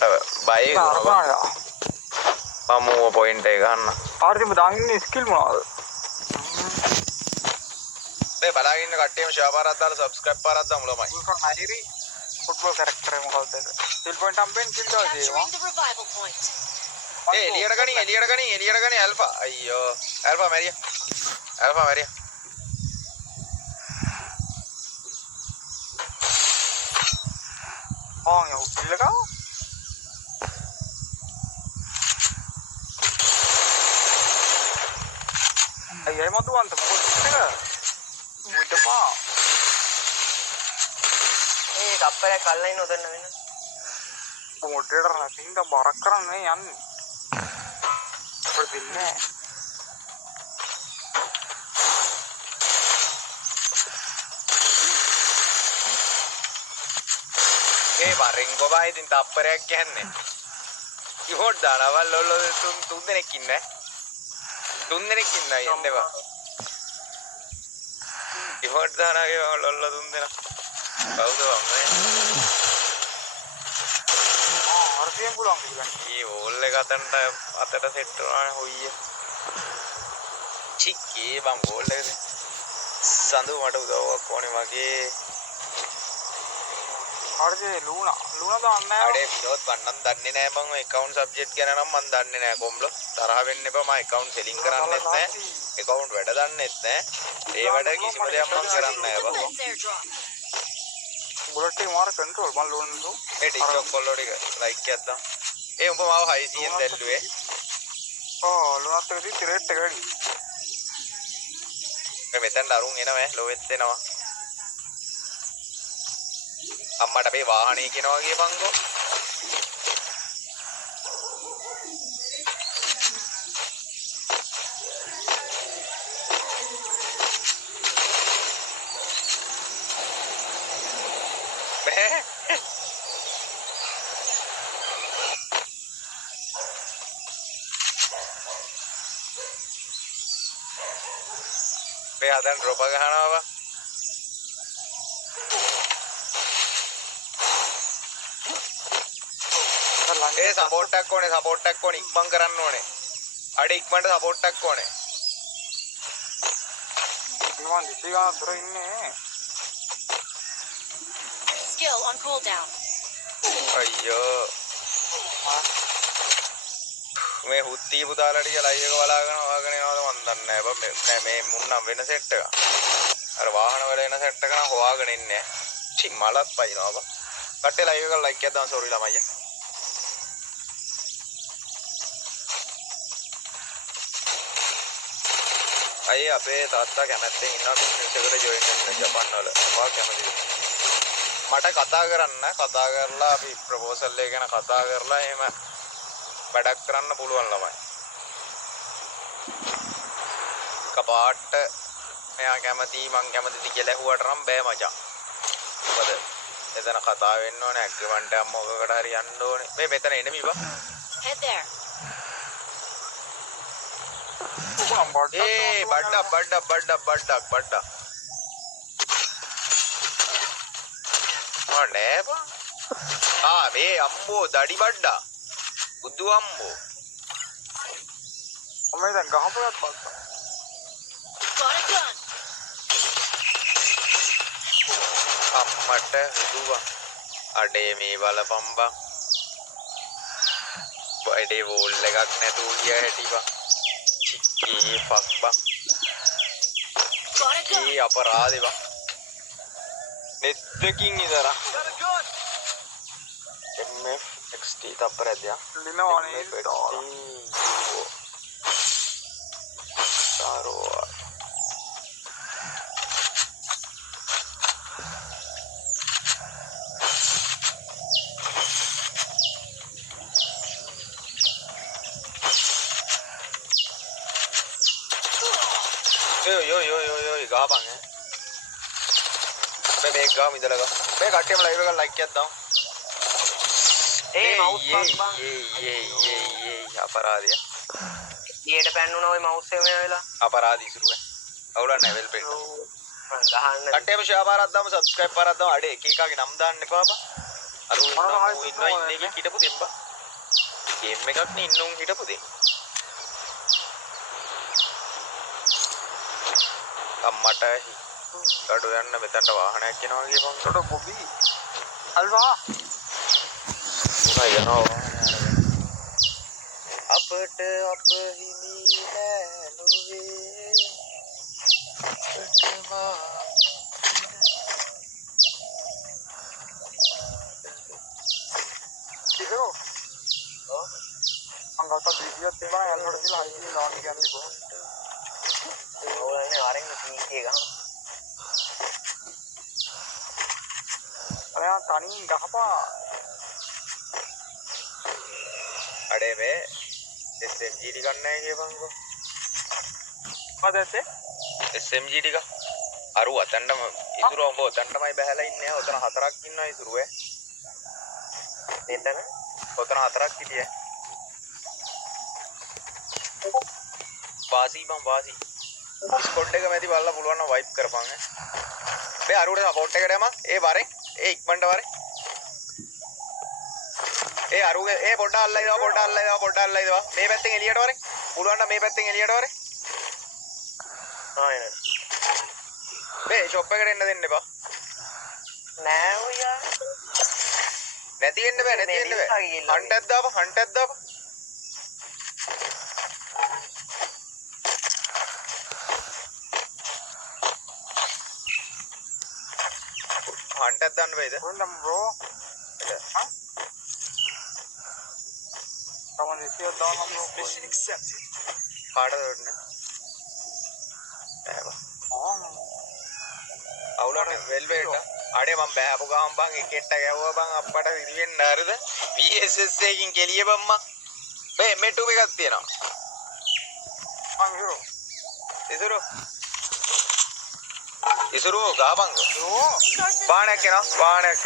මට බයයි දුනවා. මම පොයින්ට් එක ගන්න. ආර්තිම දාගෙන ස්කිල් මොනවද? මේ බලාගෙන ඉන්න කට්ටියම ෂෙයා පාරක් දාලා සබ්ස්ක්‍රයිබ් පාරක් දාමු ළමයි. උන්කන් නයිරි ෆුට්බෝල් කැරක්ටර් එක මොකක්ද ඒක? ස්කිල් පොයින්ට් හම්බෙන් කිල් දාලා දෙනවා. එලියට ගනි ඇල්ෆා. අයියෝ. ඇල්ෆා මැරියා. යෝ කිල් එක. අයියයි මතුවන්ත මොකද එක? මුඩපා. ඒ කප්පරයක් අල්ලලා ඉන්න උදන්න වෙන. මොඩරේටර් නැතිනම් බරක් කරන්නේ යන්නේ. දෙන්නේ ඒ වරෙන් ගොබා ඉතින් තප්පරයක් කියන්නේ කිහොඩ් දානවල් ලොල්ල තුන් දෙනෙක් ඉන්නේ එන්නවා කිහොඩ් දානගේ ලොල්ල තුන් දෙනා කවුද වන්නේ අරසියෙන් පුළුවන් කියන්නේ ඒ ඕල් එක අතට සෙට් වුණානේ හොයිය චික්කේ බම් ඕල් එකද සඳු මට උදව්වක් ඕනේ මගේ අරජේ ලුණා දාන්න නැහැ. අඩේ විනෝත් වන්නන් දන්නේ නැහැ මම account subject ගැන නම් මම දන්නේ නැහැ කොම්ලෝ තරහ වෙන්න එපා මම account selling කරන්නෙත් නැහැ account වැඩ දන්නෙත් නැහැ ඒ වැඩ කිසිම දෙයක් මම කරන්නේ නැහැ බා බුලට් එක මාර කන්ට්‍රෝල් මම ලෝන් නෝ ඒ TikTok කොල්ලෝ ටික ලයික් එකක් දාන්න ඒ උඹ මාව 600ෙන් දැල්ලුවේ ලුණාත් එක දී රේට් එක වැඩි මේ මෙතෙන් අරුන් එනවා ලොවෙත් එනවා අම්මට අපේ වාහනේ කියනවා කියපන්කෝ මේ හදන් ඩ්‍රොප් එක ගහනවා ඒ සපෝට් එකක් ඕනේ ඉක්මන් කරන්න ඕනේ අඩේ ඉක්මනට සපෝට් එකක් ඕනේ මම දිශිගා දුර ඉන්නේ skill on cooldown අයියෝ මේ හුත්ති පුතාලා ටික ලයිව් එක බලාගෙන වහගෙන යනවද මන් දන්නේ නැහැ බං මේ මුන්නම් වෙන සෙට් එක අර වාහන වල එන සෙට් එක නම් හොයාගෙන ඉන්නේ චි මලත් පයින්නවා බං කට්ටේ ලයිව් එක ලයික් එකක් දාන්න සෝරි ළමයි අයියේ අපේ තාත්තා කැමැත්තෙන් ඉන්නවා බිස්නස් එකට ජොයින් වෙන්න ජපාන් වල මම කැමතියි මට කතා කරලා අපි ප්‍රොපෝසල් එක ගැන කතා කරලා එහෙම වැඩක් කරන්න පුළුවන් ළමයි කපාට මෙයා කැමති මං කැමතිද කියලා ඇහුවට නම් බෑ මචං මොකද එතන කතා වෙන්න ඕනේ ඇග්‍රීමන්ට් එකක් මොකකට හරි යන්න ඕනේ මේ මෙතන එනෙමි බා head there ඒ බඩ නෑ බා මේ අම්බෝ දඩි බඩ බුදු අම්බෝ මම දැන් ගහපුවත් බලන්න got a gun අම්මට හදුවා අඩේ මේ බලපන් බං බඩේ වෝල් එකක් නැතුව ගිය හැටි බං චික්කේ ෆක් බං got a gun ඒ අපරාධේ බං නෙත්තකින් ඉදරා MF XT තප්පරයක් ලිනෝනේ සාරෝ yo ගහපන් ඈ මේ ගාම ඉඳලා ගහ මේ කට්ටියම ලයිව් එක ලයික් එකක් දාමු ඒ මවුස් බං අපරාධය ඊට පැන්නුනා ওই මවුස් එක මෙයා වෙලා අපරාධ ඉසුරුව අවුලක් නැහැ වෙල් පෙන්න ගහන්න කට්ටියම ෂෙයා පාරක් දාමු සබ්ස්ක්‍රයිබ් පාරක් දාමු අඩේ එක එකගේ නම් දාන්න එපා බා අර මොනවද ඉන්නවා හයිස් ඉන්නවා කරනවද ඉන්නේ එන්නේ? හිටපු දෙම්බා ගේම් එකක් නේ ඉන්නුන් හිටපු දෙම් අම්මට ගඩො යන්න මෙතනට වාහනයක් එනවා කියපන් කොට බොබි අල්වා උනා යනවා අපට අප හිමි නෑනුවේ අපටවා කිදෝ අංගත දීසියක් තිබා අල්ලවට කියලා හයිසින් දාන්න කියන්නේ කොහොමද ඕලන්නේ වරෙන් පීකේ ගහන අරයා තනින් ගහපා අඩේ මේ SMG ටික ගන්න නැහැ කියපන්කෝ මොකද ඇත්තේ SMG ටික අරු අතන්නම ඉතුරු ඔබ ඔතනටමයි බහැලා ඉන්නේ ඔතන හතරක් ඉන්නවා ඉතුරු එතන ඔතන හතරක් හිටියේ වාසි වාසි ස්කොඩ් එක මැදි බලලා පුළුවන් නම් වයිප් කරපන් මේ අරුවට සපෝට් එකට යමක් ඒ වරෙන් ඒ ඉක්මනට වරෙන් ඒ අරුගේ ඒ පොඩ්ඩක් අල්ලයි දාව පොඩ්ඩක් අල්ලයි දාව මේ පැත්තෙන් එළියට වරෙන් පුළුවන් නම් මේ පැත්තෙන් එළියට වරෙන් ආයෙ මේ ෂොප් එකට එන්න දෙන්න එපා නෑ ඔයා නැති වෙන්න බෑ හන්ටක් දාපන් හන්ටක් හන්ටක් දාන්න බෑද කොහෙන්ද බ්‍රෝ හා තමන් ඉතිය දාන්න බ්‍රෝ මිෂන් ඇක්සෙප්ටඩ් කාටද වෙන්නේ බෑ අවුලනේ වෙල්වෙට අඩේ මම බෑපු ගාම් බං එකෙට්ට ගැවුවා බං අප්පට ඉරි වෙන්න හරිද VSS එකකින් කෙලිය බම්මා මේ M2 එකක් තියෙනවා මං හිරෝ ඉසුරු ගාපංග වාහනයක් එනවා වාහනයක්